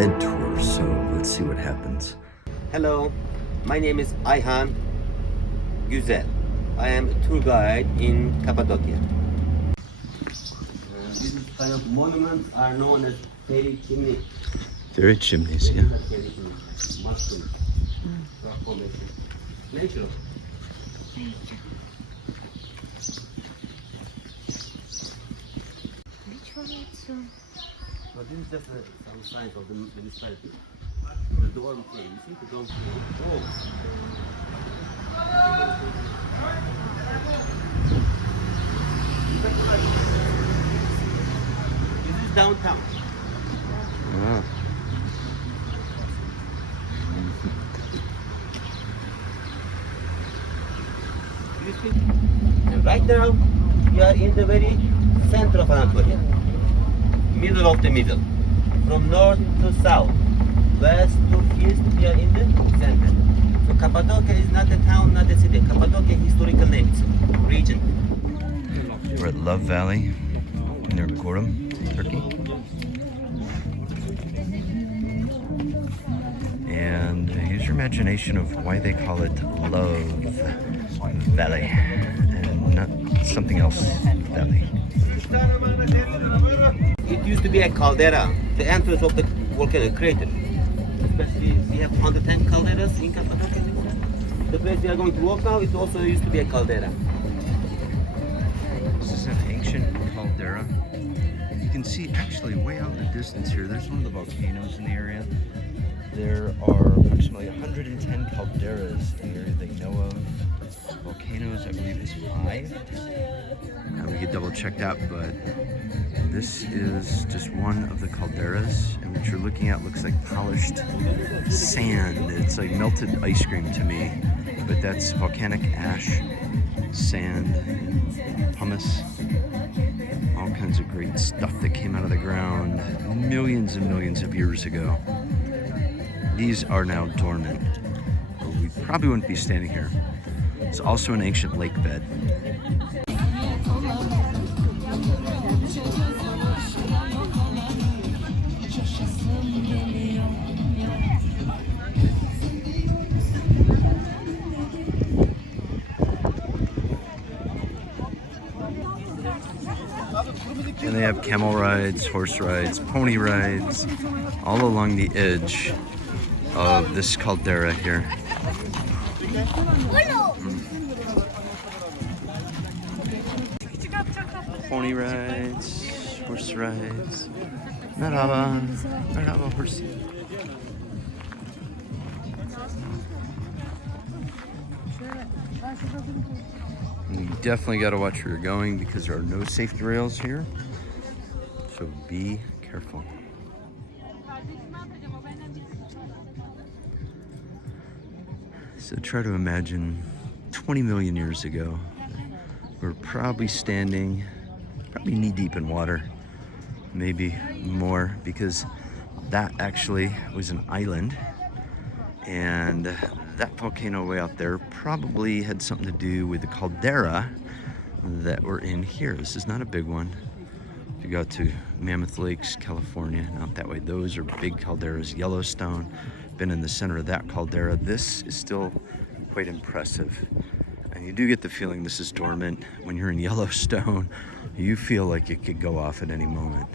led tour, so let's see what happens. Hello, my name is Ayhan Güzel. I am a tour guide in Cappadocia. These kind of monuments are known as fairy chimneys. Fairy chimneys, yeah. Natural. So this is just some signs of the municipality. The dormitory, you see the dormitory? Oh. This is downtown. Ah. And right now, we are in the very center of Anatolia. Middle of the middle. From north to south, west to east, we are in the center. So Cappadocia is not a town, not a city. Cappadocia historical name, it's a region. We're at Love Valley near Göreme, Turkey. And use your imagination of why they call it Love Valley and not something else valley. It used to be a caldera, the entrance of the volcanic crater. Especially we have 110 calderas in Cappadocia. The place we are going to walk now, it also used to be a caldera. This is an ancient caldera. You can see actually way out in the distance here, there's one of the volcanoes in the area. There are approximately 110 calderas in the area they know of. Volcanoes, I believe, is 5. We could double check that, but this is just one of the calderas, and what you're looking at looks like polished sand. It's like melted ice cream to me, but that's volcanic ash, sand, pumice, all kinds of great stuff that came out of the ground millions and millions of years ago. These are now dormant, but we probably wouldn't be standing here. It's also an ancient lake bed. And they have camel rides, horse rides, pony rides, all along the edge of this caldera here. Pony rides, horse rides. Merhaba, merhaba horse. You definitely got to watch where you're going because there are no safety rails here. So be careful. So try to imagine 20 million years ago, we're probably standing, probably knee deep in water, maybe more, because that actually was an island, and that volcano way out there probably had something to do with the caldera that we're in here. This is not a big one. If you go to Mammoth Lakes, California, out that way, those are big calderas. Yellowstone, been in the center of that caldera. This is still quite impressive. And you do get the feeling this is dormant. When you're in Yellowstone, you feel like it could go off at any moment.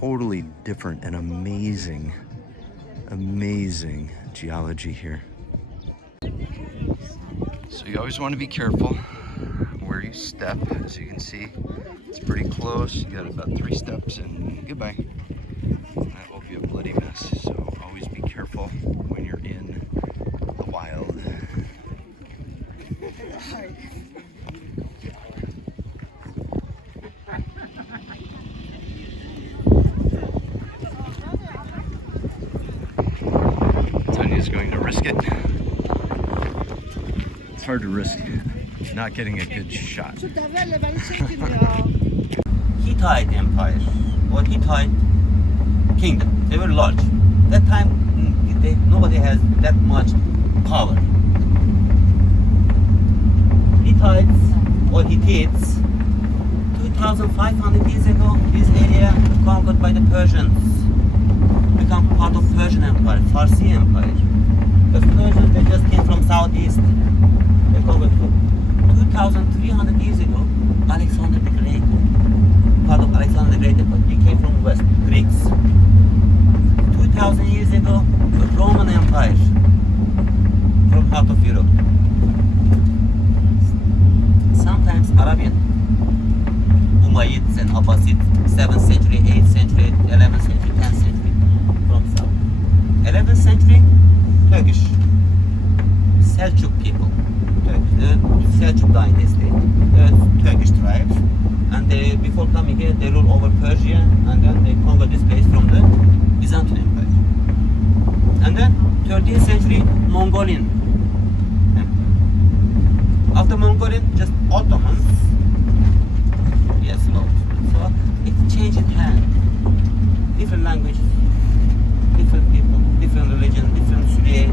Totally different and amazing, amazing geology here. So you always want to be careful where you step. As you can see, it's pretty close. You got about 3 steps and goodbye. That will be a bloody mess. So always be careful when you're in the wild. Tanya's going to risk it. It's hard to risk not getting a good shot. Hittite Empire or Hittite Kingdom. They were large. That time, nobody has that much power. Hittites or Hittites, 2,500 years ago, this area conquered by the Persians. The become part of Persian Empire, Farsi Empire. The Persians, they just came from southeast. They covered 2,300 years ago, Alexander the Great, part of Alexander the Great Empire, he came from west, Greeks. 2,000 years ago, the Roman Empire, from heart of Europe. Sometimes Arabian, Umayyads and Abbasids, 7th century, 8th century, 11th century, 10th century, from south. 11th century, Turkish, Selçuk people, the Selçuk dynasty, the Turkish tribes, and they, before coming here, they ruled over Persia, and then they conquered this place from the Byzantine Empire. And then 13th century, Mongolian Empire. After Mongolian, just Ottomans. Yes, so it changed in hand. Different languages, different people, different religion, different surreal.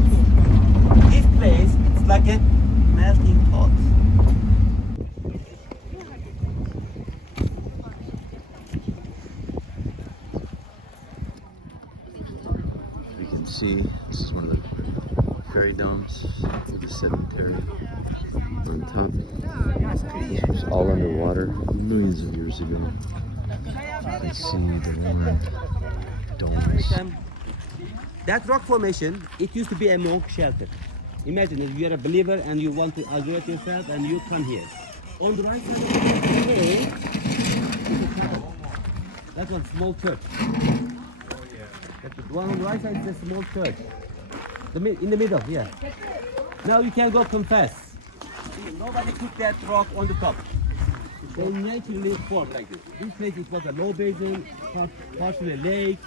This place, it's like a melting pot. You can see this is one of the fairy domes, the sedentary on top. This was all underwater millions of years ago. You see the Roman domes. That rock formation, it used to be a monk shelter. Imagine if you are a believer and you want to isolate yourself and you come here. On the right side of the cave, is a chapel. That's one small church. The one on the right side is a small church. In the middle, yeah. Now you can go confess. Nobody put that rock on the top. They naturally formed like this. This place it was a low basin, partially a lake,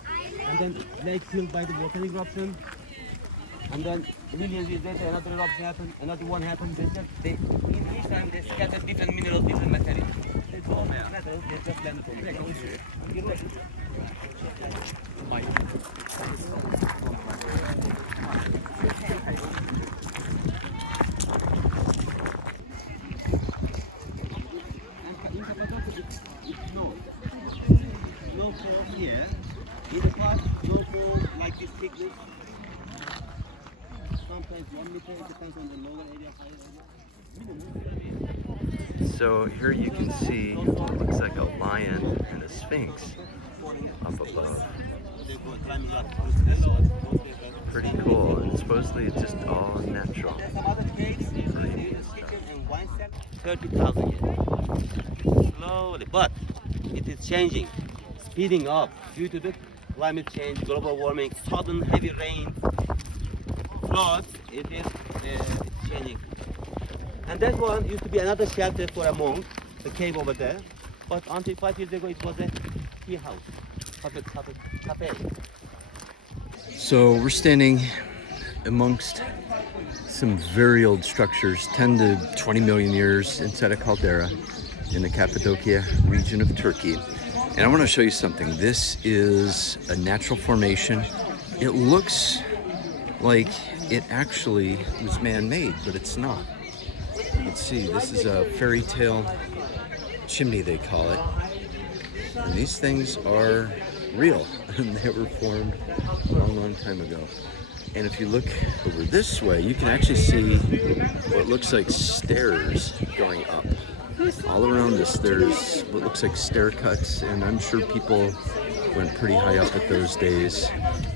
and then lake filled by the volcanic eruption. And then millions of years later, another eruption happened, another one happened. In each time they scattered different minerals, different materials. They draw metals, they just blend it together. In Cappadocia, it's snow. Snow falls here. In the past, snow falls like this thickness. Sometimes 1 meter, it depends on the lower area, higher area. So here you can see what looks like a lion and a sphinx up above. Pretty cool, and supposedly it's just all natural. 30,000 years. Slowly, but it is changing, speeding up due to the climate change, global warming, sudden heavy rains, floods. It is it's changing. And that one used to be another shelter for a monk, the cave over there. But until 5 years ago, it was a tea house, cafe. So we're standing amongst some very old structures, 10 to 20 million years inside a caldera in the Cappadocia region of Turkey. And I want to show you something. This is a natural formation. It looks like it actually was man-made, but it's not. Let's see, this is a fairy tale chimney, they call it. And these things are real, and they were formed a long, long time ago. And if you look over this way, you can actually see what looks like stairs going up. All around us, there's what looks like stair cuts, and I'm sure people went pretty high up at those days.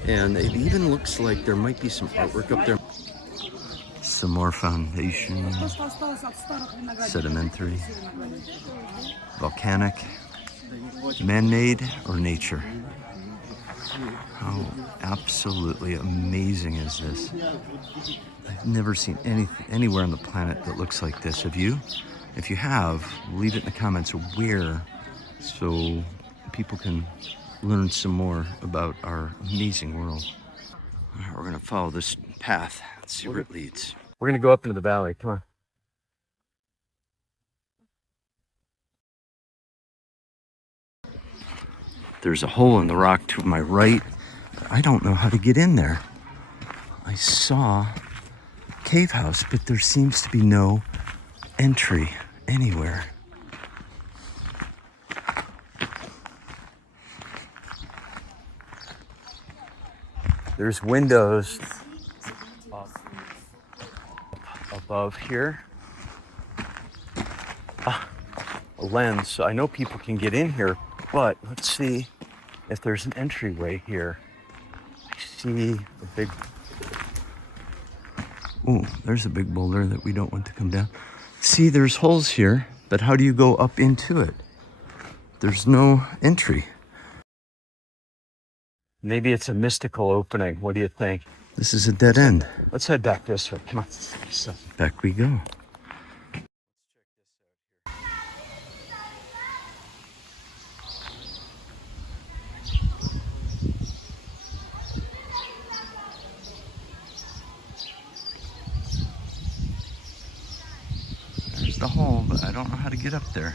And it even looks like there might be some artwork up there. Some more foundation, sedimentary, volcanic, man-made, or nature. How absolutely amazing is this? I've never seen anywhere on the planet that looks like this. Have you? If you have, leave it in the comments where, so people can learn some more about our amazing world. All right, we're gonna follow this path and see where it leads. We're gonna go up into the valley, come on. There's a hole in the rock to my right. I don't know how to get in there. I saw a cave house, but there seems to be no entry anywhere. There's windows above here. A lens, so I know people can get in here, but let's see if there's an entryway here. I see a big, ooh, there's a big boulder that we don't want to come down. See, there's holes here, but how do you go up into it? There's no entry. Maybe it's a mystical opening. What do you think? This is a dead end. Let's head back this way. Come on. Back we go. There's the hole, but I don't know how to get up there.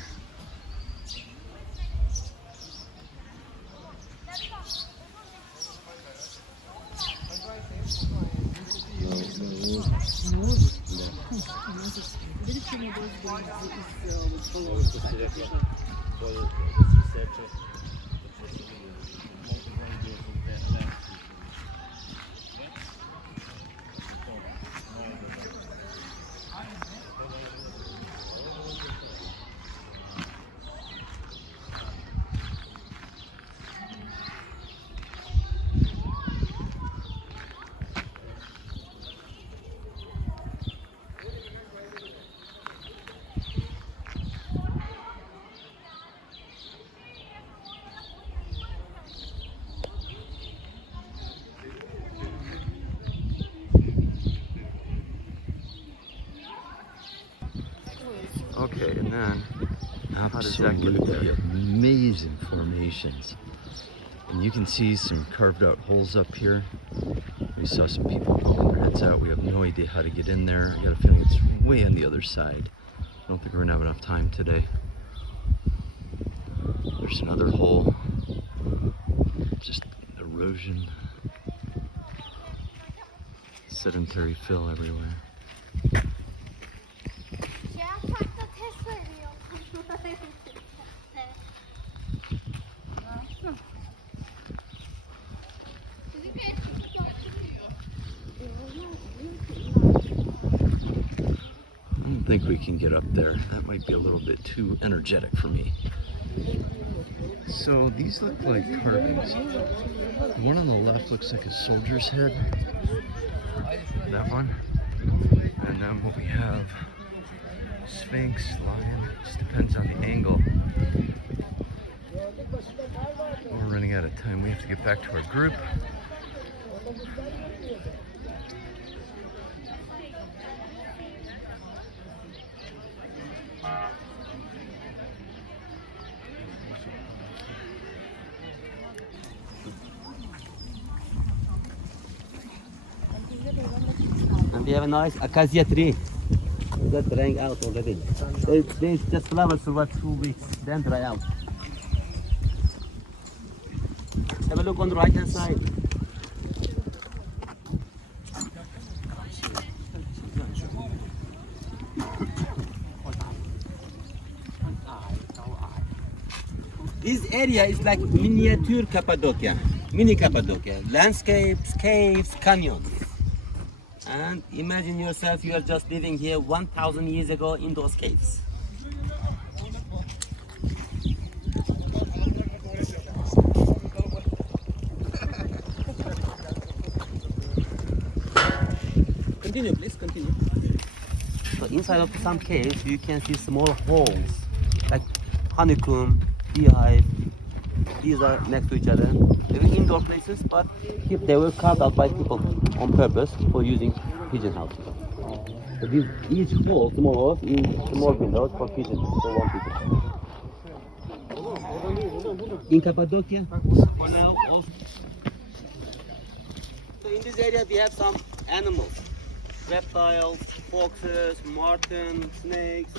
Okay, and then how does that get there? Amazing formations. And you can see some carved out holes up here. We saw some people poking their heads out. We have no idea how to get in there. I got a feeling it's way on the other side. I don't think we're gonna have enough time today. There's another hole. Just erosion. Sedentary fill everywhere. I don't think we can get up there. That might be a little bit too energetic for me. So these look like carvings. The one on the left looks like a soldier's head. That one. And then what we have, Sphinx, lion, just depends on the angle. We're running out of time. We have to get back to our group. And we have a nice acacia tree that drying out already. They just flowers for about 2 weeks, then dry out. Have a look on the right hand side. This area is like miniature Cappadocia, mini Cappadocia, landscapes, caves, canyons. And imagine yourself, you are just living here 1,000 years ago in those caves. Continue, please, continue. So inside of some caves, you can see small holes, like honeycomb, beehive. These are next to each other. They were indoor places, but they were carved out by people on purpose for using pigeon houses. So these, each hole, small holes, in small windows for pigeons, for one pigeon. In Cappadocia, for now, also. So in this area, we have some animals. Reptiles, foxes, marten, snakes.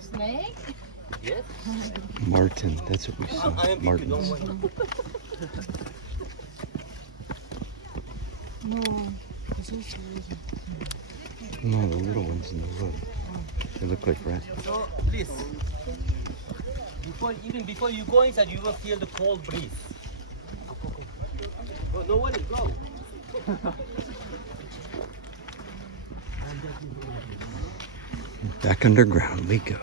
Snake? Yes. Martin, that's what we saw. Martins. No. No, the little ones in the wood. They look like rats. So please, before you go inside, you will feel the cold breeze. Go, no worries, go. Back underground we go.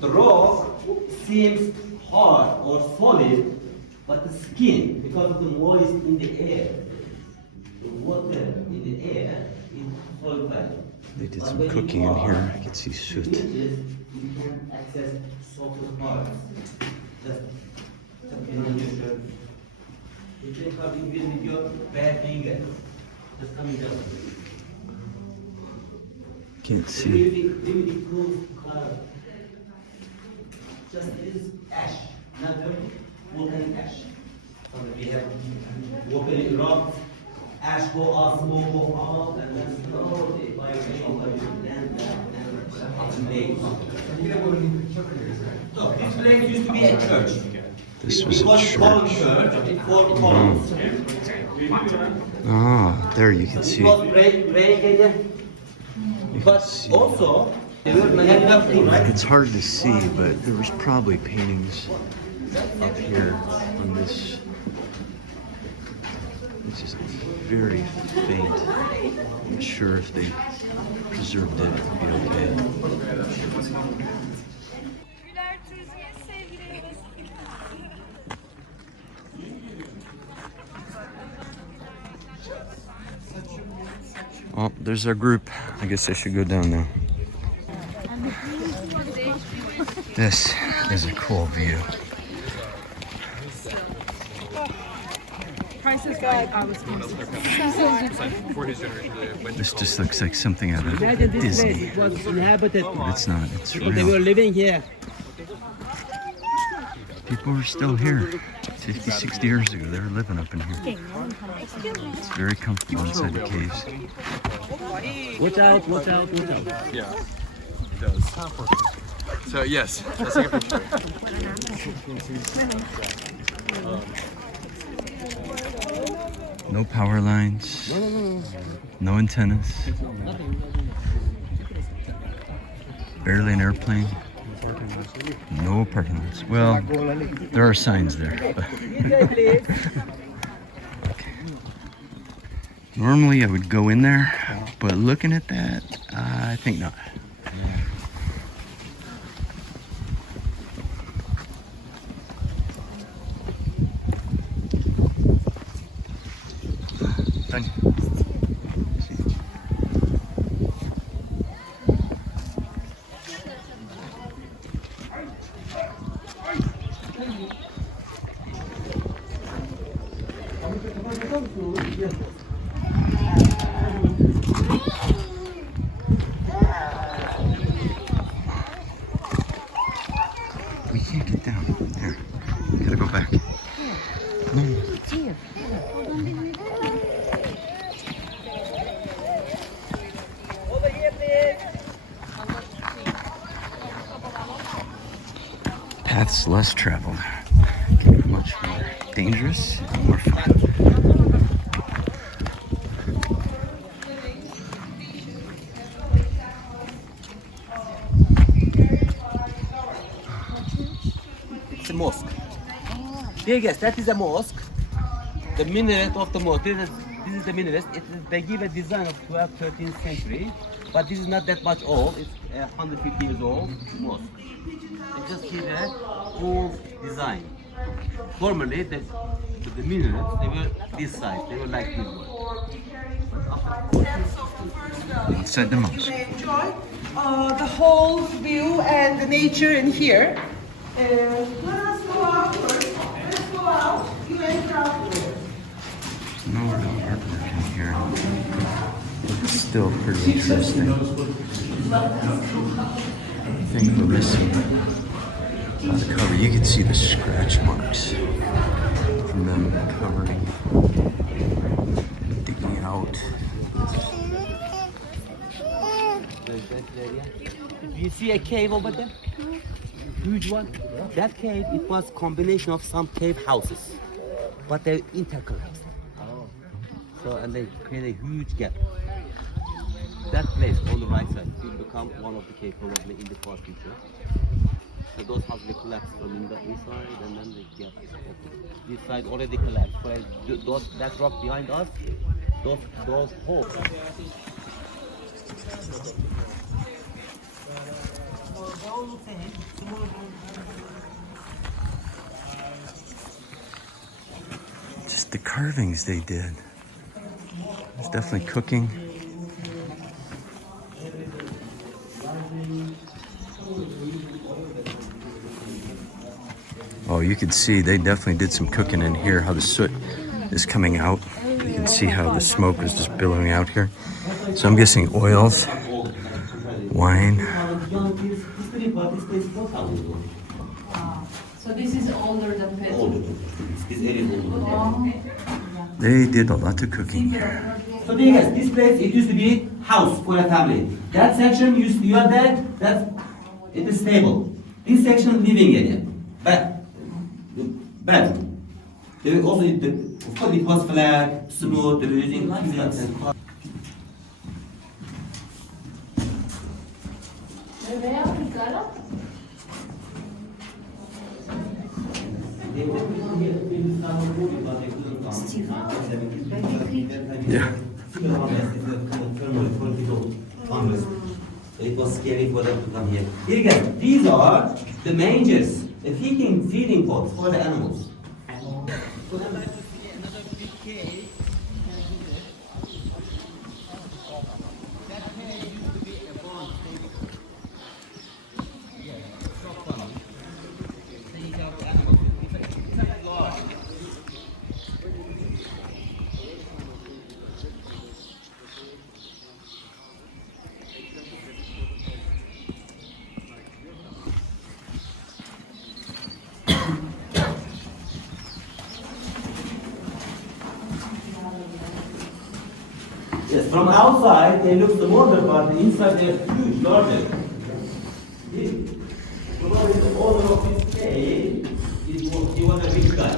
The rock seems hard or solid, but the skin, because of the moist in the air, the water in the air is solidified. They did some cooking in here. I can see soot. You can access softer parts. Just on your shirt. You can have in with your bare finger. Just coming down. Can't see. Really cool color. Just it is ash, not volcanic ash. So we have volcanic rocks, ash go up, smoke go up, and then slowly by and lake. So this place used to be a church. This was It a was called church. church. It was columns. Ah, there you can It see. was praying area. But also there were many other things. It's hard to see, but there was probably paintings up here on this. It's just very faint. I'm not sure if they preserved it. It'd be okay. Güler Turizm'e sevgilerimiz. Oh, there's our group. I guess I should go down now. This is a cool view. Price is right. This just looks like something out of Imagine this place, Disney. it was inhabited. But it's not. It's They were real. living here. People are still here. 50, 60 years ago, they were living up in here. It's very comfortable inside the caves. Watch out, watch out, watch out. Yeah, it does. So yes, let's take a picture. No power lines. No antennas. Barely an airplane. No parking lots. Well, there are signs there. But okay. Normally I would go in there, but looking at that, I think not. Done. We can't get down. Here. We gotta go back. No. Paths less traveled. Much more dangerous and more fun. It's a mosque. Here, guys, that is a mosque. The minaret of the mosque. This is the minaret. They give a design of 12th, 13th century, but this is not that much old. It's 150 years old mosque. You just see the old design. Formerly, the minarets, they were this size. They were like this one. Inside the mosque. Enjoy the whole view and the nature in here. Let us go outwards. Let's go out. You enter outwards. No real artwork in here. It's still pretty interesting. I think we're missing on the cover. You can see the scratch marks from them covering, digging out. Do you see a cave over there? Huge one. That cave, it was combination of some cave houses, but they interconnected. So, and they create a huge gap. That place on the right side will become one of the cave probably in the far future. So those houses will collapse from in the inside, and then the gap is open. This side already collapsed. For that rock behind us, those holes. Just the carvings they did. There's definitely cooking. Oh, you can see they definitely did some cooking in here, how the soot is coming out. You can see how the smoke is just billowing out here. So I'm guessing oils, wine. So this is older than Petra. They did a lot of cooking here. So this place, it used to be house for a family. That section used to, you are there, it is stable. This section living area, bedroom. They also, of course, it was flat, smooth, they were using Yeah. It was scary for them to come here. Here again, these are the mangers, the feeding pots for the animals. Yes, from outside they look smaller, but inside they are huge, larger. Probably the owner of this cave, he was a big guy.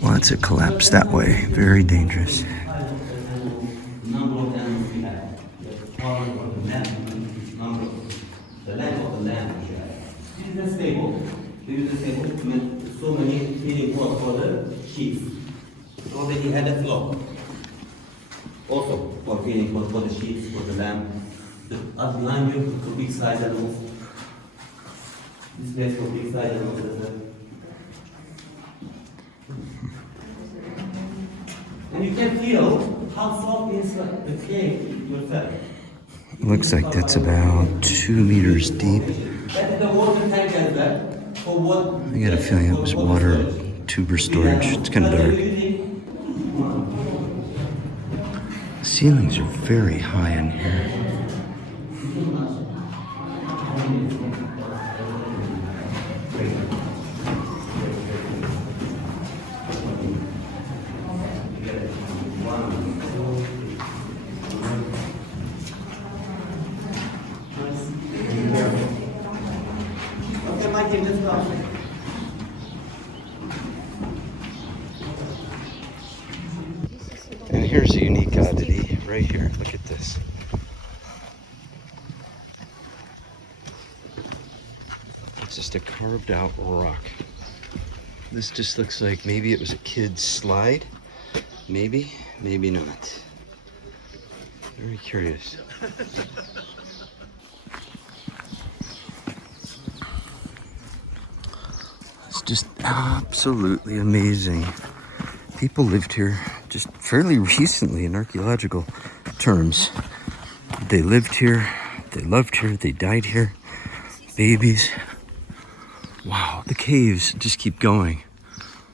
Well, it's a collapse that way. Very dangerous. Number of animals we have. The length of the land we have. This is the stable. This is the stable. So many feeding pots for the sheep. So that he had a flock. Also for feeding for the sheep, for the lamb. Behind you, for big size animals. This place for big size animals as well. And you can feel how soft is the cave yourself. Looks like that's about 2 meters deep. That is the water tank as well. For what? I got a feeling it was water tuber storage. It's kind of dark. The ceilings are very high in here. And here's a unique oddity right here. Look at this. It's just a carved out rock. This just looks like maybe it was a kid's slide. Maybe, maybe not. Very curious. It's just absolutely amazing. People lived here just fairly recently in archaeological terms. They lived here, they loved here, they died here. Babies. Wow, the caves just keep going.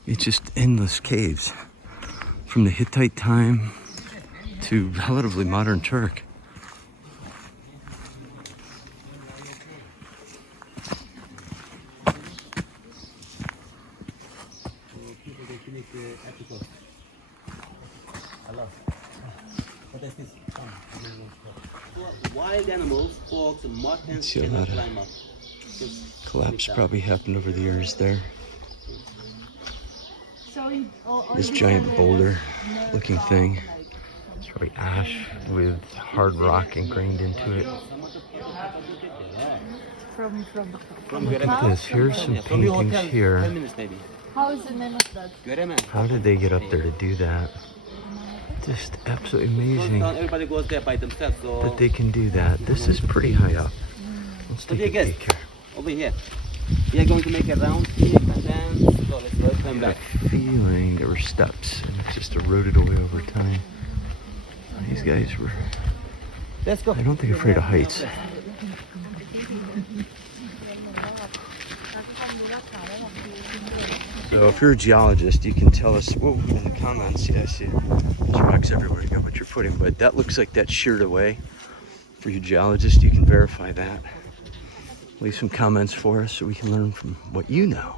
It's just endless caves. From the Hittite time to relatively modern Turk. Wild animals, fox, martens cannot climb up. collapse probably happened over the years there. This giant boulder looking thing. It's probably ash with hard rock ingrained into it. Look at this. Here's some paintings here. How is the name of that? How did they get up there to do that? Just absolutely amazing Everybody goes there by themselves. So that they can do that. This is pretty high up. Let's take a peek here. over here. We are going to make a round here and then so let's go come back. Feeling there were steps and it just eroded away over time. These guys were, Let's go. I don't think afraid of heights. So if you're a geologist, you can tell us, whoa, in the comments, yeah, I see there's rocks everywhere, you got what you're putting, but that looks like that sheared away. For you geologists, you can verify that. Leave some comments for us so we can learn from what you know.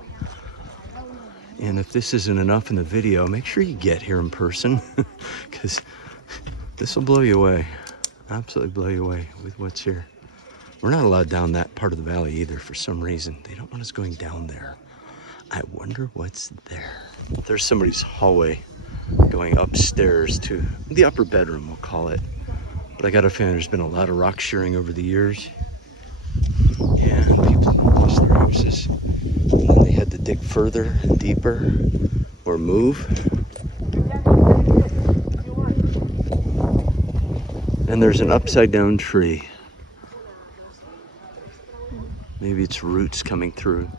And if this isn't enough in the video, make sure you get here in person, because this will blow you away. Absolutely blow you away with what's here. We're not allowed down that part of the valley either for some reason. They don't want us going down there. I wonder what's there. There's somebody's hallway going upstairs to the upper bedroom, we'll call it. But I got a feeling there's been a lot of rock shearing over the years. And people lost their houses. And then they had to dig further and deeper or move. And there's an upside down tree. Maybe it's roots coming through.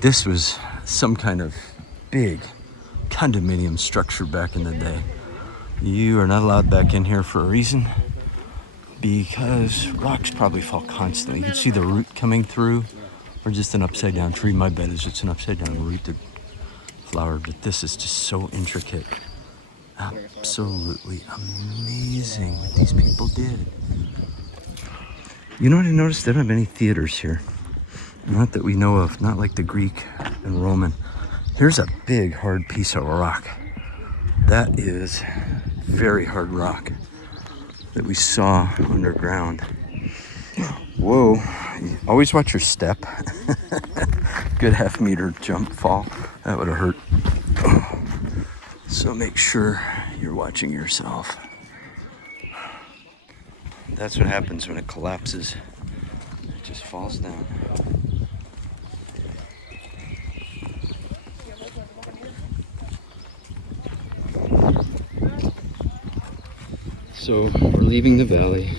This was some kind of big condominium structure back in the day. You are not allowed back in here for a reason, because rocks probably fall constantly. You can see the root coming through, or just an upside down tree. My bet is it's an upside down root that flowered, but this is just so intricate. Absolutely amazing what these people did. You know what I noticed? They don't have any theaters here. Not that we know of, not like the Greek and Roman. Here's a big hard piece of rock. That is very hard rock that we saw underground. Whoa, always watch your step. Good half-meter jump fall, that would have hurt. So make sure you're watching yourself. That's what happens when it collapses. It just falls down. So we're leaving the valley.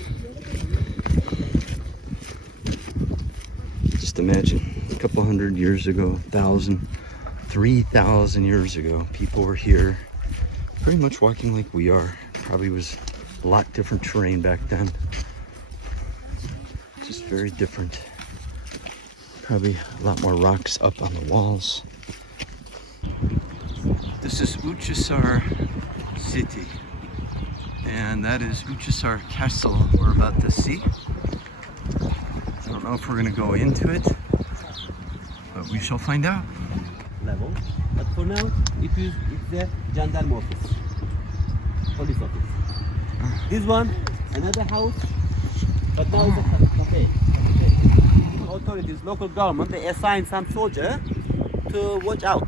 Just imagine a couple hundred years ago, 1,000, 3,000 years ago, people were here pretty much walking like we are. Probably was a lot different terrain back then. Just very different. Probably a lot more rocks up on the walls. This is Uchisar city. And that is Uchisar Castle we're about to see. I don't know if we're going to go into it, but we shall find out. Level. But for now, it's the gendarme office, police office. This one, another house, but now it's a cafe. Authorities, local government, they assign some soldier to watch out.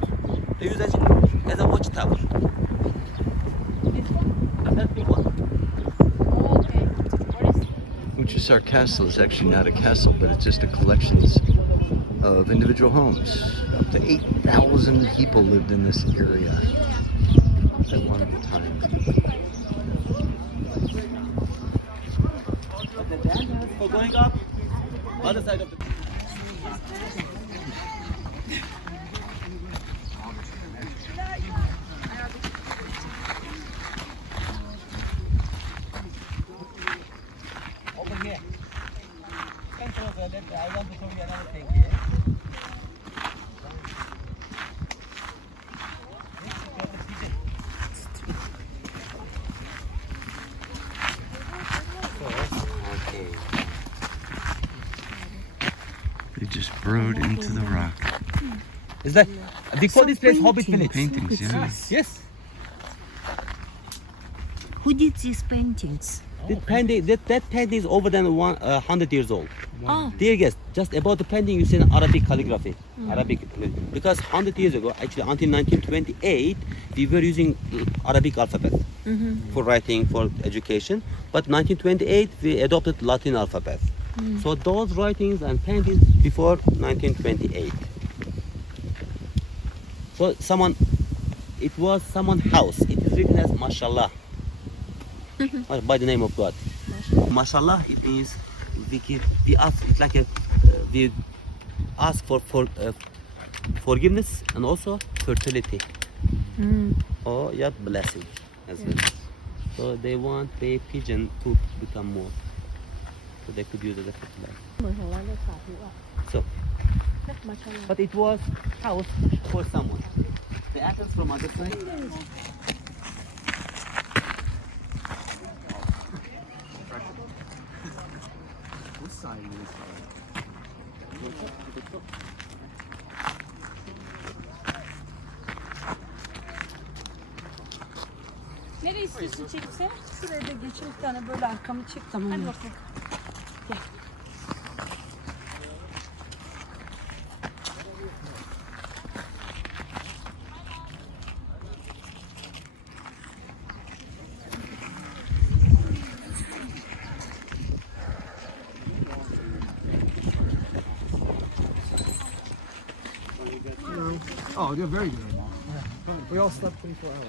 They use it as a watchtower. Uchisar Castle is actually not a castle, but it's just a collection of individual homes. Up to 8,000 people lived in this area at one time. For going up, other side of the I want to show you another thing here. They just burrowed into the rock. Is that they call this place Hobbit Village? Paintings, yeah. Yes. Who did these paintings? That painting is over than 100 years old. Oh. Dear guest, just about the painting, you see an Arabic calligraphy. Because 100 years ago, actually until 1928, we were using Arabic alphabet for writing, for education. But 1928, we adopted Latin alphabet. So those writings and paintings before 1928. So it was someone's house. It is written as Mashallah. By the name of God. Mashallah, it means we ask, it's like we ask for forgiveness and also fertility. Or blessing as well. So they want their pigeon to become more. So they could use it as a fertilizer. So, but it was house for someone. The apples from other side. What side is Nereye istiyorsun çekse? Şuraya da geçin bir tane böyle arkamı çek tamam Hadi mı? bakalım. Oh, you're very good. We all slept 24 hours.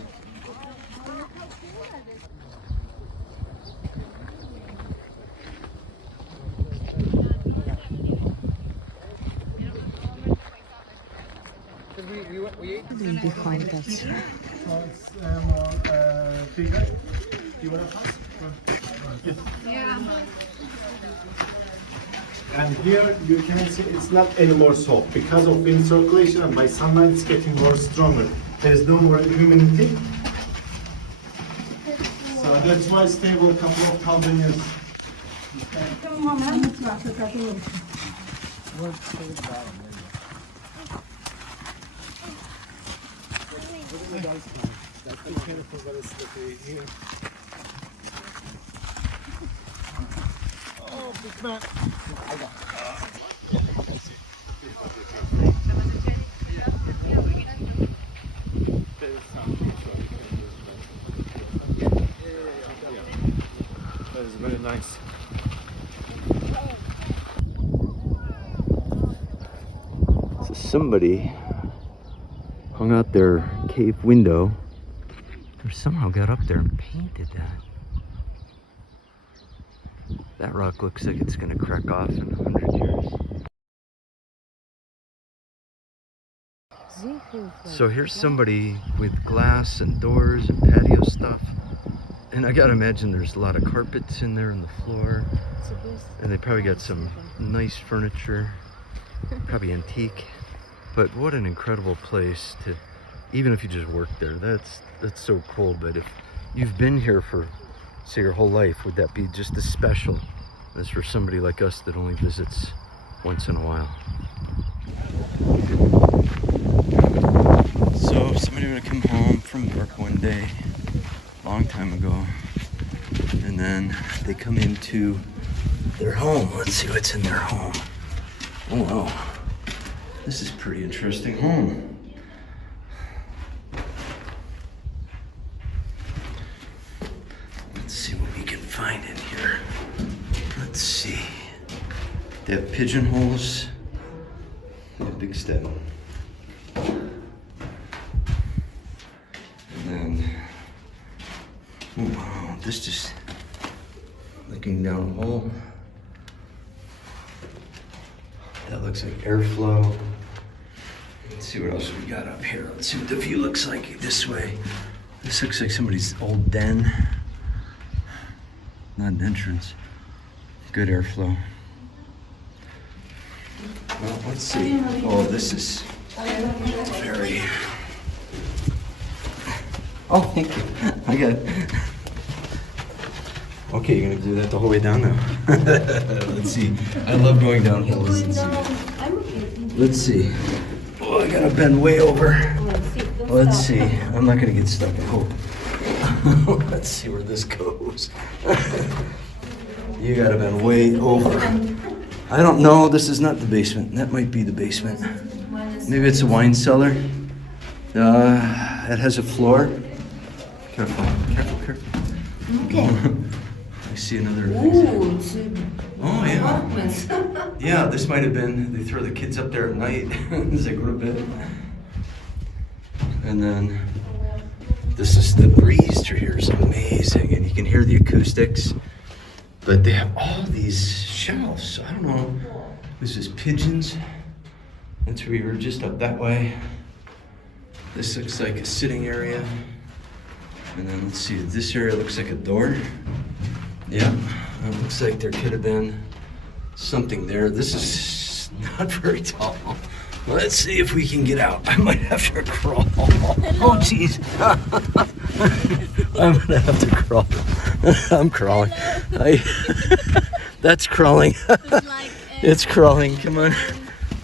We ate. And here you can see it's not anymore soft because of wind circulation and by sunlight it's getting more stronger. There is no more humidity. So that's why it's stable a couple of thousand years. Oh, big man. That is very nice. So somebody hung out their cave window or somehow got up there and painted that. That rock looks like it's gonna crack off in 100 years. So here's somebody with glass and doors and patio stuff. And I gotta imagine there's a lot of carpets in there on the floor. And they probably got some nice furniture, probably antique. But what an incredible place to, even if you just work there, that's so cool. But if you've been here for, say, your whole life, would that be just as special as for somebody like us that only visits once in a while? So somebody would come home from work one day, long time ago, and then they come into their home. Let's see what's in their home. Oh wow, this is a pretty interesting home. Let's see what we can find in here. Let's see. They have pigeonholes. They have a big step. And then, oh wow, this just looking down a hole. That looks like airflow. Let's see what else we got up here. Let's see what the view looks like this way. This looks like somebody's old den. Not an entrance. Good airflow. Well, let's see. Oh, this is very... Oh, thank you. I got it. Okay, you're gonna do that the whole way down now. Let's see. I love going down holes. Let's see. Oh, I gotta bend way over. Let's see. I'm not gonna get stuck, I hope. Let's see where this goes. You gotta been way over. I don't know. This is not the basement. That might be the basement. Maybe it's a wine cellar. It has a floor. Careful, careful, careful. Okay. I see another. Ooh, it's Oh yeah. apartments. Yeah, this might have been. They throw the kids up there at night as they go to bed. And then this is the breeze through here is amazing, and you can hear the acoustics. But they have all these shelves. So I don't know. This is pigeons. That's where we were just up that way. This looks like a sitting area. And then let's see, this area looks like a door. Yeah, it looks like there could have been something there. This is not very tall. Let's see if we can get out. I might have to crawl. Oh, jeez. I'm gonna have to crawl. I'm crawling. That's crawling. It's crawling. Come on.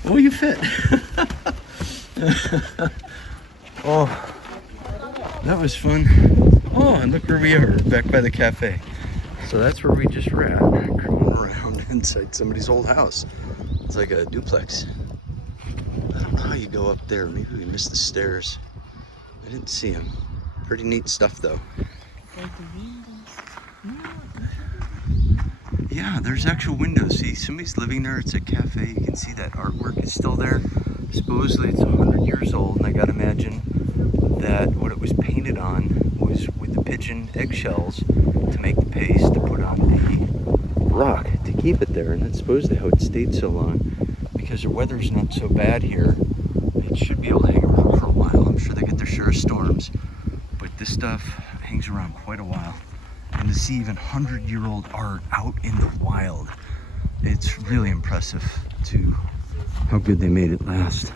Oh, you fit. Oh, that was fun. Oh, and look where we are, back by the cafe. So that's where we just were at, crawling around inside somebody's old house. It's like a duplex. I don't know how you go up there. Maybe we missed the stairs. I didn't see them. Pretty neat stuff, though. Yeah, there's actual windows. See, somebody's living there. It's a cafe. You can see that artwork is still there. Supposedly it's 100 years old, and I gotta imagine that what it was painted on was with the pigeon eggshells to make the paste to put on the rock to keep it there. And that's supposedly how it stayed so long. Because the weather's not so bad here, it should be able to hang around for a while. I'm sure they get their share of storms, but this stuff hangs around quite a while. And to see even 100-year-old art out in the wild, it's really impressive to how good they made it last.